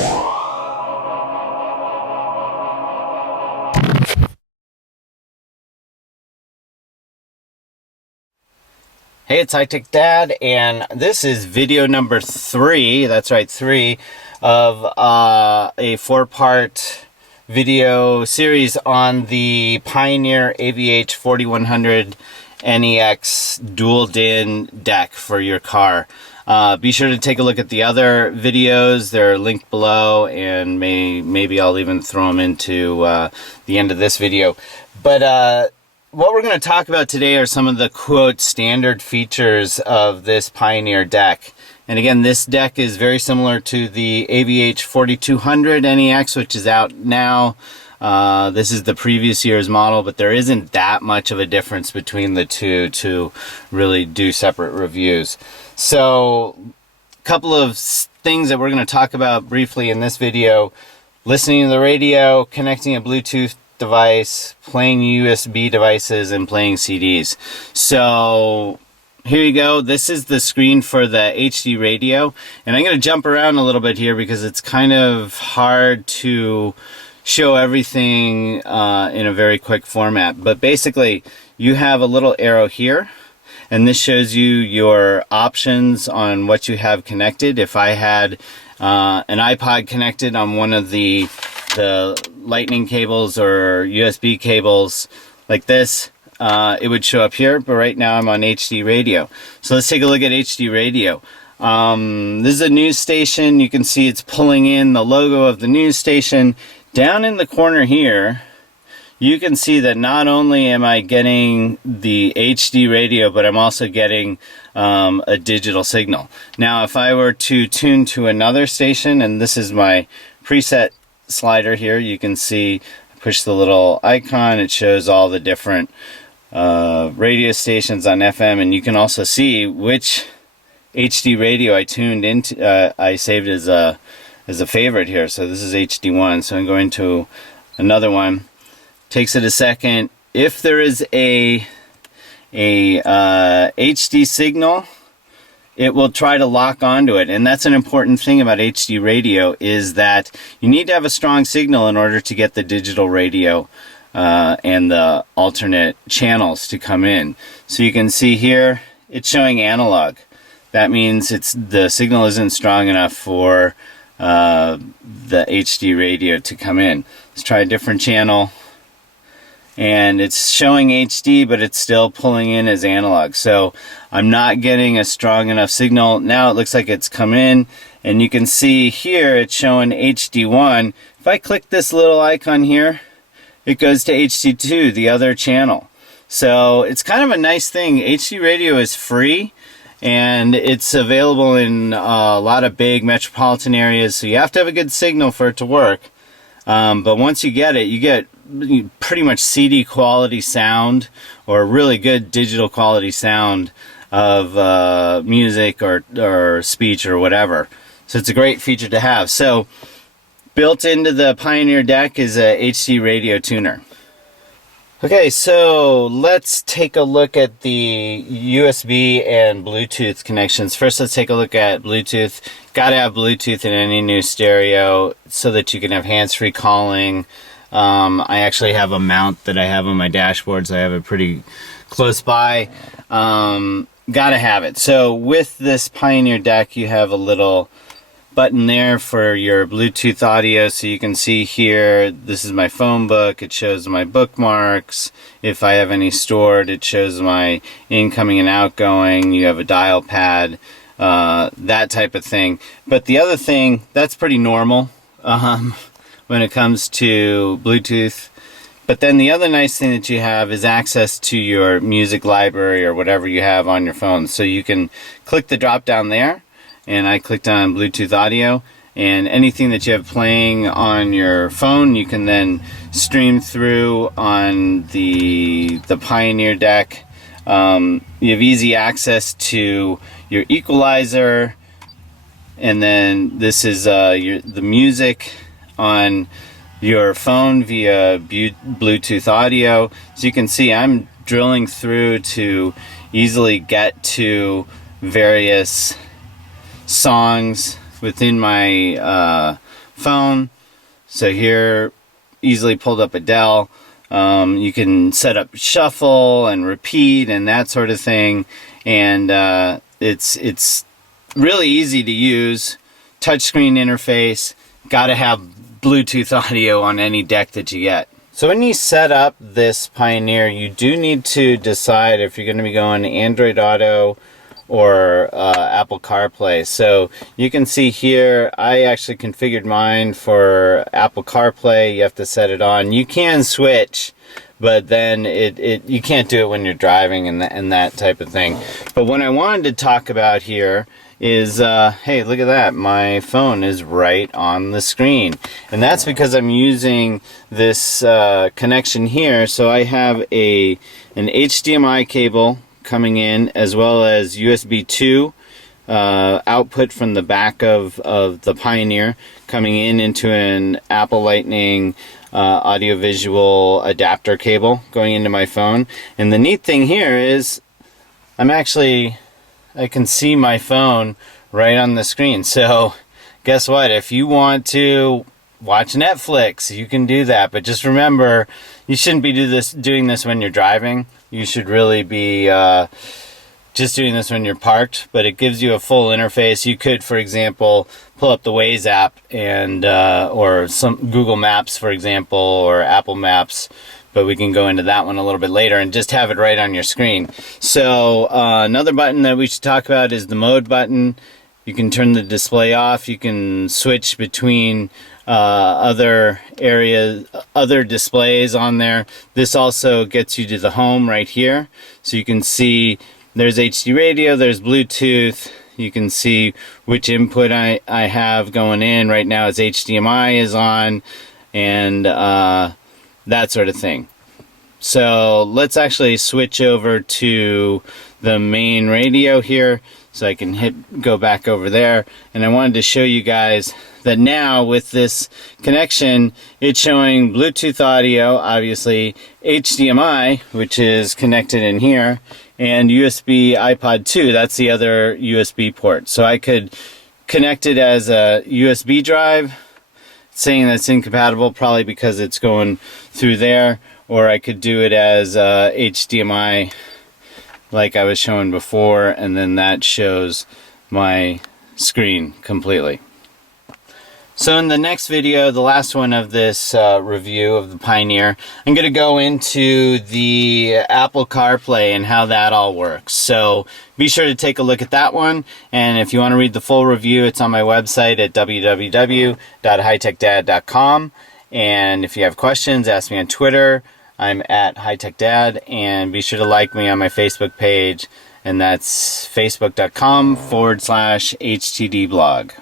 Hey, it's HighTechDad, and this is video number 3, that's right, 3, of a 4-part video series on the Pioneer AVH-4100NEX dual DIN deck for your car. Be sure to take a look at the other videos. They're linked below, and maybe I'll even throw them into the end of this video. But what we're going to talk about today are some of the, quote, standard features of this Pioneer deck. And again, this deck is very similar to the AVH-4200NEX, which is out now. This is the previous year's model, but there isn't that much of a difference between the two to really do separate reviews. So, a couple of things that we're going to talk about briefly in this video: listening to the radio, connecting a Bluetooth device, playing USB devices, and playing CDs. So here you go. This is the screen for the HD radio, and I'm going to jump around a little bit here because it's kind of hard to show everything in a very quick format. But basically, you have a little arrow here, and this shows you your options on what you have connected. If I had an iPod connected on one of the lightning cables or USB cables like this, it would show up here, but right now I'm on HD radio. So let's take a look at HD radio. This is a news station. You can see it's pulling in the logo of the news station. Down in the corner here, you can see that not only am I getting the HD radio, but I'm also getting a digital signal. Now, if I were to tune to another station, and this is my preset slider here, you can see, push the little icon, it shows all the different radio stations on FM, and you can also see which HD radio I tuned into. I saved as a favorite here. So this is HD1, so I'm going to another one. Takes it a second. If there is a HD signal, it will try to lock onto it. And that's an important thing about HD radio, is that you need to have a strong signal in order to get the digital radio and the alternate channels to come in. So you can see here, it's showing analog. That means the signal isn't strong enough for the HD radio to come in. Let's try a different channel. And it's showing HD, but it's still pulling in as analog. So I'm not getting a strong enough signal. Now it looks like it's come in, and you can see here it's showing HD1. If I click this little icon here, it goes to HD2, the other channel. So it's kind of a nice thing. HD radio is free, and it's available in a lot of big metropolitan areas, so you have to have a good signal for it to work. But once you get it, you get pretty much CD quality sound, or really good digital quality sound of music or speech or whatever. So it's a great feature to have. So built into the Pioneer deck is a HD radio tuner. Okay, so let's take a look at the USB and Bluetooth connections. First, let's take a look at Bluetooth. Gotta have Bluetooth in any new stereo so that you can have hands-free calling. I actually have a mount that I have on my dashboard, so I have it pretty close by. Gotta have it. So with this Pioneer deck, you have a little button there for your Bluetooth audio. So you can see here, this is my phone book. It shows my bookmarks. If I have any stored, it shows my incoming and outgoing. You have a dial pad, that type of thing. But the other thing, that's pretty normal when it comes to Bluetooth. But then the other nice thing that you have is access to your music library or whatever you have on your phone. So you can click the drop down there, and I clicked on Bluetooth audio, and anything that you have playing on your phone, you can then stream through on the Pioneer deck. You have easy access to your equalizer, and then this is the music on your phone via Bluetooth audio. So you can see I'm drilling through to easily get to various songs within my phone. So here, easily pulled up Adele. You can set up shuffle and repeat and that sort of thing. And it's really easy to use. Touchscreen interface. Got to have Bluetooth audio on any deck that you get. So when you set up this Pioneer, you do need to decide if you're going to be going Android Auto or Apple CarPlay. So you can see here, I actually configured mine for Apple CarPlay. You have to set it on. You can switch, but then you can't do it when you're driving and that type of thing. But what I wanted to talk about here is, hey, look at that. My phone is right on the screen. And that's because I'm using this connection here. So I have an HDMI cable coming in, as well as USB 2 output from the back of the Pioneer coming into an Apple Lightning audiovisual adapter cable going into my phone. And the neat thing here is I can see my phone right on the screen. So guess what? If you want to watch Netflix, you can do that. But just remember, you shouldn't be doing this when you're driving. You should really be just doing this when you're parked. But it gives you a full interface. You could, for example, pull up the Waze app and or some Google Maps, for example, or Apple Maps. But we can go into that one a little bit later and just have it right on your screen. So another button that we should talk about is the mode button. You can turn the display off. You can switch between other areas, other displays on there. This also gets you to the home right here. So you can see there's HD radio, there's Bluetooth. You can see which input I have going in. Right now it's HDMI is on, and that sort of thing. So let's actually switch over to the main radio here. So I can go back over there. And I wanted to show you guys that now with this connection, it's showing Bluetooth audio, obviously, HDMI, which is connected in here, and USB iPod 2. That's the other USB port. So I could connect it as a USB drive, saying that's incompatible probably because it's going through there, or I could do it as HDMI like I was showing before, and then that shows my screen completely. So in the next video, the last one of this review of the Pioneer, I'm going to go into the Apple CarPlay and how that all works. So be sure to take a look at that one. And if you want to read the full review, it's on my website at www.HighTechDad.com. And if you have questions, ask me on Twitter. I'm at HighTechDad. And be sure to like me on my Facebook page. And that's facebook.com/HTDblog.